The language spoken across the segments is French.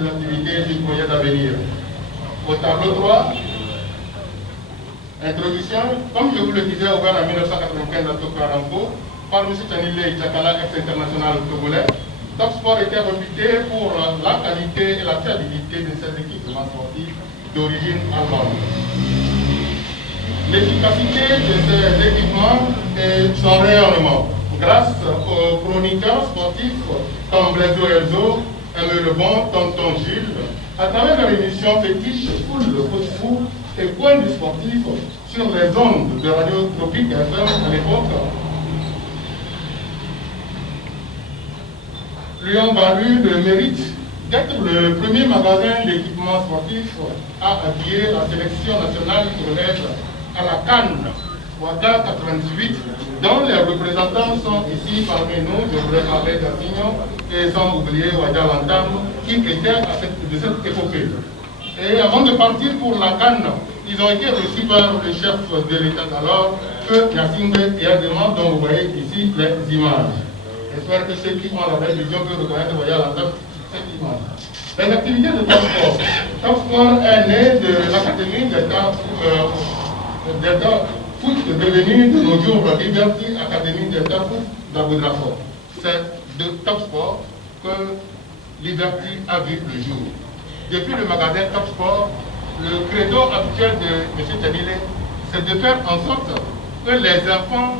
des activités du projet d'avenir. Au tableau 3, introduction, comme je vous le disais, ouvert en 1995 à Tokarampo par M. Chanile Tchakala, ex-international togolais, Top Sport était réputé pour la qualité et la fiabilité de ses équipements sportifs d'origine allemande. L'efficacité de ces équipements et son rayonnement, grâce aux chroniqueurs sportifs comme Blaise Elzo, Aimé Lebon, Tonton Gilles, à travers leur émission fétiche Foule le foot et Point du sportif sur les ondes de Radio Tropique FM à l'époque, lui ont valu le mérite d'être le premier magasin d'équipements sportifs à habiller la sélection nationale congolaise à la Cannes, Ouaga 98, dont les représentants sont ici parmi nous. Je voudrais parler d'Assignon et sans oublier Ouaga Lantam, qui était de cette épopée. Et avant de partir pour la Cannes, ils ont été reçus par le chef de l'État d'alors, Yassine Yadema, dont vous voyez ici les images. J'espère que ceux qui ont la télévision peuvent reconnaître Ouaga Lantam cette image. Les activités de Top Sport. Top Sport est né de l'Académie d'État foot devenu de nos jours la Liberty Académie d'État foot d'Aboudrafort. C'est de Top Sport que Liberty a vu le jour. Depuis le magasin Top Sport, le credo habituel de M. Chanile, c'est de faire en sorte que les enfants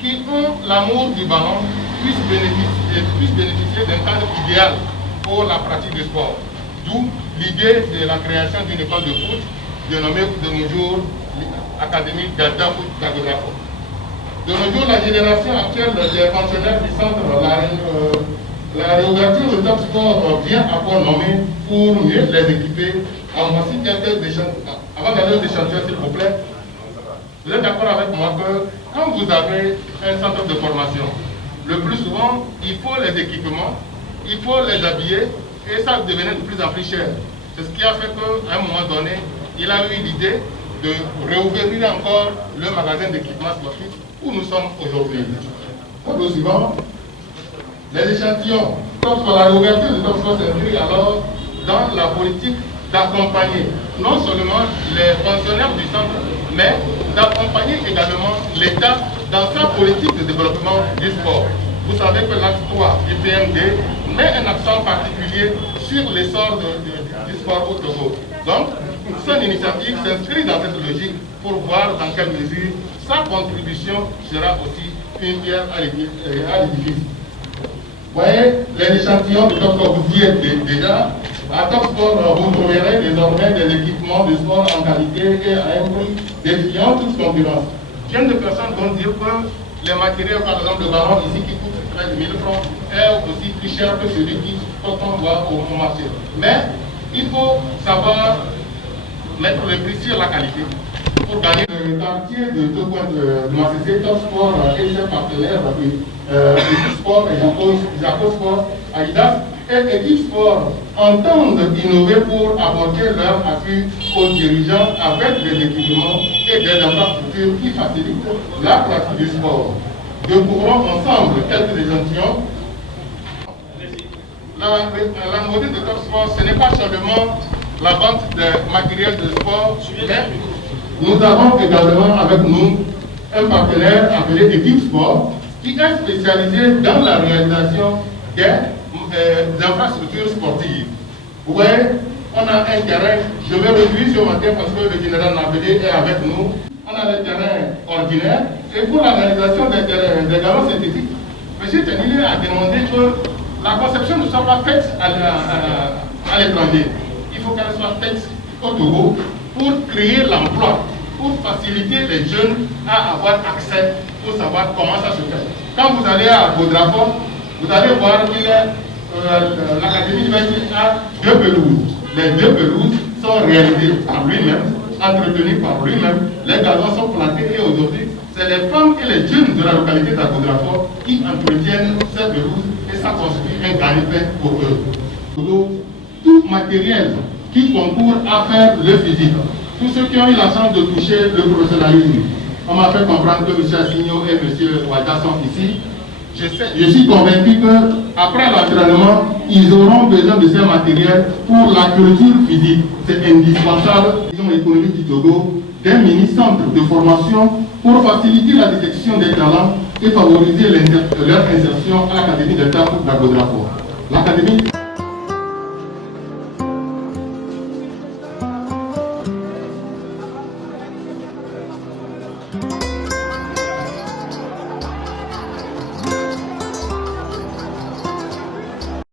qui ont l'amour du ballon puissent bénéficier d'un cadre idéal pour la pratique du sport. D'où l'idée de la création d'une école de foot dénommée de nos jours Académie d'État foot d'Aboudrafort. De nos jours, la génération actuelle des pensionnaires du centre, la réouverture de Top Sport vient à point nommé pour mieux les équiper. Voici quelques échantillons. Avant d'aller aux échantillons, s'il vous plaît, vous êtes d'accord avec moi que quand vous avez un centre de formation, le plus souvent, il faut les équipements, il faut les habiller, et ça devenait de plus en plus cher. C'est ce qui a fait qu'à un moment donné, il a eu l'idée de réouvrir encore le magasin d'équipements sportifs où nous sommes aujourd'hui. Au suivant, les échantillons. La réouverture de Top Sport s'inscrit alors dans la politique d'accompagner non seulement les pensionnaires du centre, mais d'accompagner également l'État dans sa politique de développement du sport. Vous savez que l'acte 3 du PMD met un accent particulier sur l'essor du sport au Togo. Donc, son initiative s'inscrit dans cette logique pour voir dans quelle mesure sa contribution sera aussi une pierre à l'édifice. Vous voyez, les échantillons de Top Sport, vous y êtes déjà. À Top Sport, vous trouverez désormais des équipements de sport en qualité et à un prix défiant toute concurrence. Bien de personnes vont dire que les matériaux, par exemple, le ballon ici qui coûte près de 1000 francs, est aussi plus cher que celui qu'on voit au marché. Mais il faut savoir mettre le prix sur la qualité. pour gagner le quartier de Massissé, Top Sport et ses partenaires, Équipe Sport et Jaco Sport, Adidas et Équipe Sport entendent innover pour apporter leur appui aux dirigeants avec des équipements et des infrastructures qui facilitent la pratique du sport. Découvrons ensemble quelques échantillons. La modèle de Top Sport, ce n'est pas seulement la vente de matériel de sport, mais nous avons également avec nous un partenaire appelé Équipe Sport qui est spécialisé dans la réalisation des infrastructures sportives. Vous voyez, on a un terrain, je vais revenir ce matin parce que le général Nabédé est avec nous. On a le terrain ordinaire et pour la réalisation des galons synthétiques, M. Tenilé a demandé que la conception ne soit pas faite à l'étranger. Il faut qu'elle soit faite au Togo pour créer l'emploi, pour faciliter les jeunes à avoir accès, pour savoir comment ça se fait. Quand vous allez à Bodrafort, vous allez voir qu'il y a l'académie a 2 pelouses. Les 2 pelouses sont réalisées par lui-même, entretenues par lui-même. Les galons sont plantés et aujourd'hui, c'est les femmes et les jeunes de la localité d'Abodrafort qui entretiennent ces pelouses et ça constitue un gagne-pain pour eux. Tout matériel qui concourt à faire le physique. Tous ceux qui ont eu la chance de toucher le professionnalisme, on m'a fait comprendre que M. Assigno et M. Ouadia sont ici. Je suis convaincu qu'après l'entraînement, ils auront besoin de ces matériels pour la culture physique. C'est indispensable. Économique du Togo, d'un mini-centre de formation pour faciliter la détection des talents et favoriser leur insertion à l'Académie d'État d'Abodrafort. L'Académie